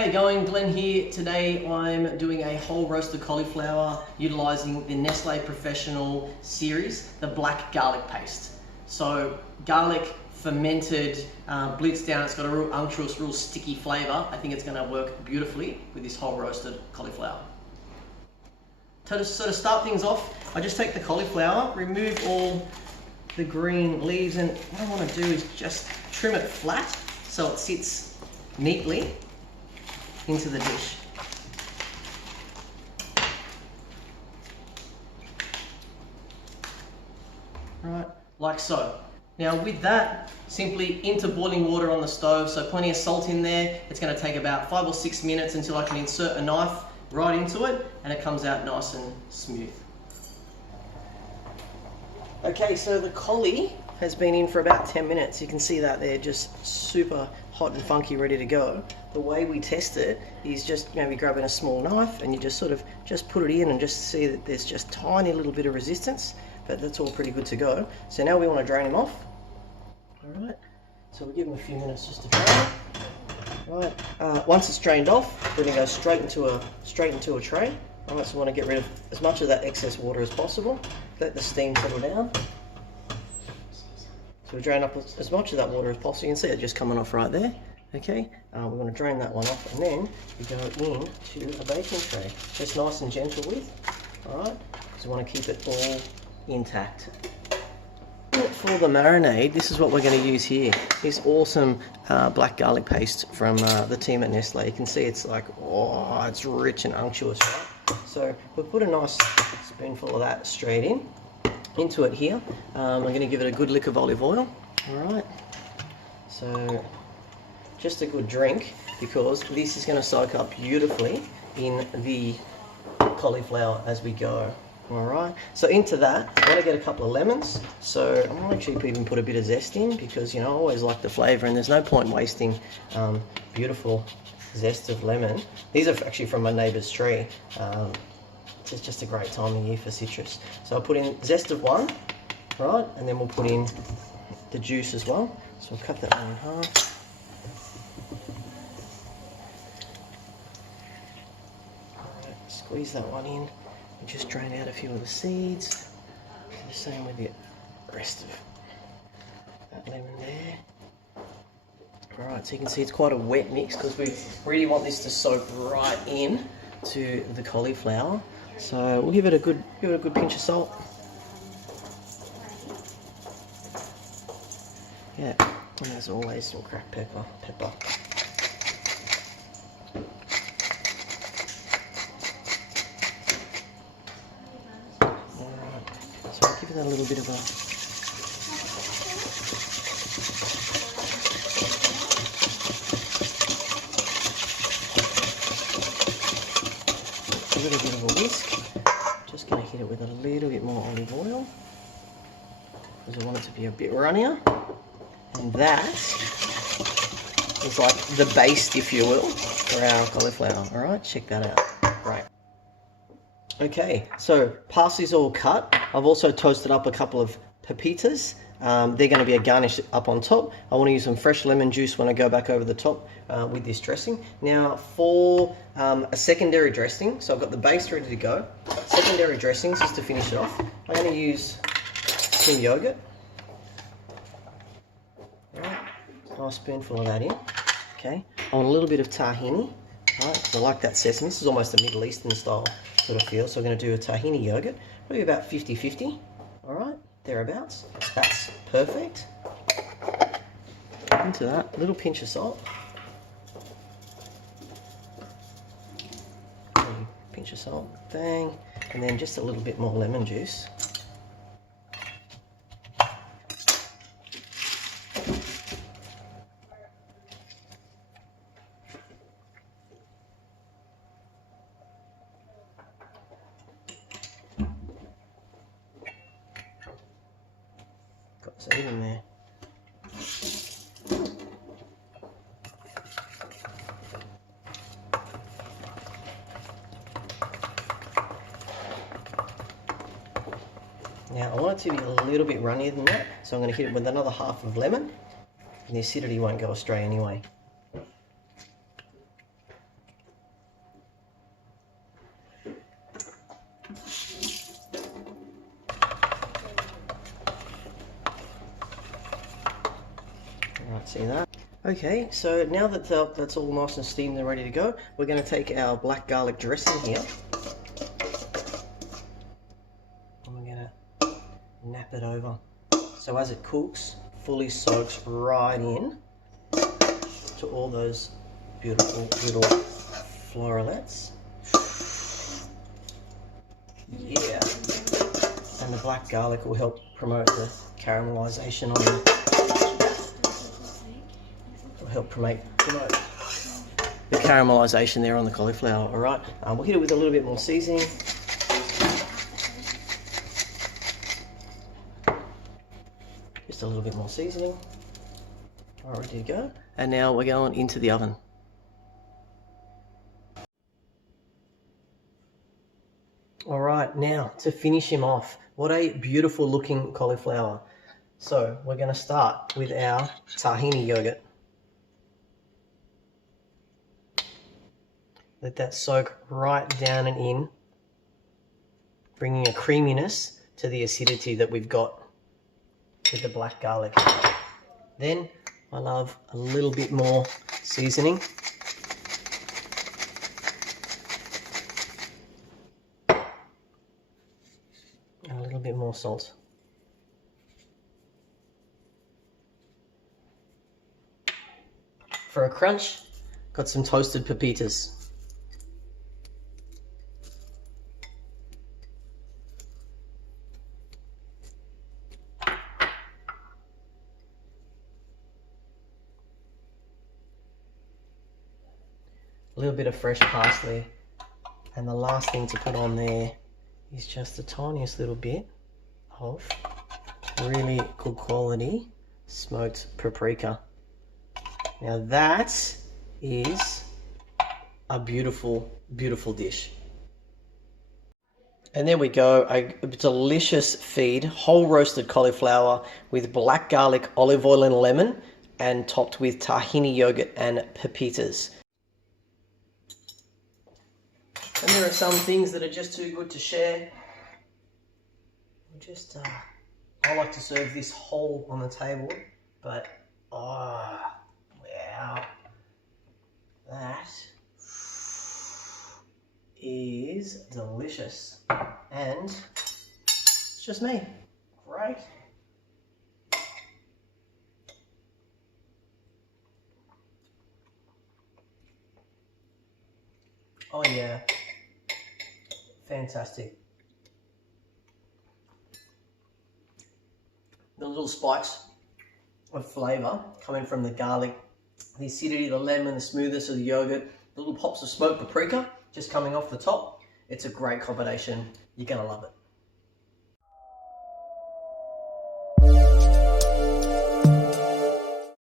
How you going? Glenn here. Today I'm doing a whole roasted cauliflower utilising the Nestle Professional series, the black garlic paste. So garlic fermented, blitzed down, it's got a real unctuous, real sticky flavour. I think it's going to work beautifully with this whole roasted cauliflower. To sort of start things off, I just take the cauliflower, remove all the green leaves, and what I want to do is just trim it flat so it sits neatly into the dish. Right, like so. Now with that, simply into boiling water on the stove, so plenty of salt in there. It's going to take about 5 or 6 minutes until I can insert a knife right into it and it comes out nice and smooth. Okay, so the collie has been in for about 10 minutes. You can see that they're just super hot and funky, ready to go. The way we test it is just maybe grabbing a small knife and you just sort of just put it in and just see that there's just tiny little bit of resistance, but that's all pretty good to go. So now we want to drain them off. All right, so we'll give them a few minutes just to drain. Right, once it's drained off, we're going to go straight into a tray. All right, so we want to get rid of as much of that excess water as possible. Let the steam settle down. So we drain up as much of that water as possible. You can see it just coming off right there. Okay, we want to drain that one off, and then we go into a baking tray, just nice and gentle with. All right, because we want to keep it all intact. For the marinade, this is what we're going to use here. This awesome black garlic paste from the team at Nestle. You can see it's like, oh, it's rich and unctuous, right? So we'll put a nice spoonful of that straight into it here. I'm going to give it a good lick of olive oil. All right. So just a good drink, because this is going to soak up beautifully in the cauliflower as we go. All right. So into that, I want to get a couple of lemons. So I might actually even put a bit of zest in, because I always like the flavour, and there's no point wasting beautiful zest of lemon. These are actually from my neighbour's tree. It's just a great time of year for citrus. So I'll put in zest of one, right, and then we'll put in the juice as well. So we'll cut that one in half. Right, squeeze that one in and just drain out a few of the seeds. The same with the rest of that lemon there. Alright, so you can see it's quite a wet mix, because we really want this to soak right in to the cauliflower. So we'll give it a good pinch of salt. Yeah, and as always, some cracked pepper. Alright, so I'll give it a little bit of a whisk. Just going to hit it with a little bit more olive oil, because I want it to be a bit runnier. And that is like the base, if you will, for our cauliflower. All right, check that out. Great. Okay, so parsley's all cut. I've also toasted up a couple of pepitas. They're going to be a garnish up on top. I want to use some fresh lemon juice when I go back over the top with this dressing. Now for a secondary dressing, so I've got the base ready to go. Secondary dressings, just to finish it off, I'm going to use some yogurt. Right, nice spoonful of that in. Okay, I want a little bit of tahini. Right, I like that sesame. This is almost a Middle Eastern style sort of feel, so I'm going to do a tahini yogurt, probably about 50-50. All right, thereabouts. That's perfect. Into that, a little pinch of salt. Pinch of salt, bang, and then just a little bit more lemon juice. Got some in there. Now I want it to be a little bit runnier than that, so I'm going to hit it with another half of lemon, and the acidity won't go astray anyway. Right, see that? Okay, so now that that's all nice and steamed and ready to go, we're going to take our black garlic dressing here. And we're going to nap it over. So as it cooks, fully soaks right in to all those beautiful little floralettes. Yeah. And the black garlic will help promote the caramelization on the caramelization there on the cauliflower. All right, we'll hit it with a little bit more seasoning. Just a little bit more seasoning. All right, ready to go. And now we're going into the oven. All right, now to finish him off, what a beautiful looking cauliflower. So we're going to start with our tahini yogurt. Let that soak right down and in, bringing a creaminess to the acidity that we've got with the black garlic. Then I love a little bit more seasoning. And a little bit more salt. For a crunch, got some toasted pepitas. A little bit of fresh parsley, and the last thing to put on there is just the tiniest little bit of really good quality smoked paprika. Now that is a beautiful, beautiful dish. And there we go, a delicious feed, whole roasted cauliflower with black garlic, olive oil and lemon, and topped with tahini yogurt and pepitas. And there are some things that are just too good to share. I like to serve this whole on the table, but oh, wow, that is delicious. And it's just me. Great. Oh yeah. Fantastic. The little spikes of flavour coming from the garlic, the acidity, the lemon, the smoothness of the yogurt, the little pops of smoked paprika just coming off the top. It's a great combination. You're going to love it.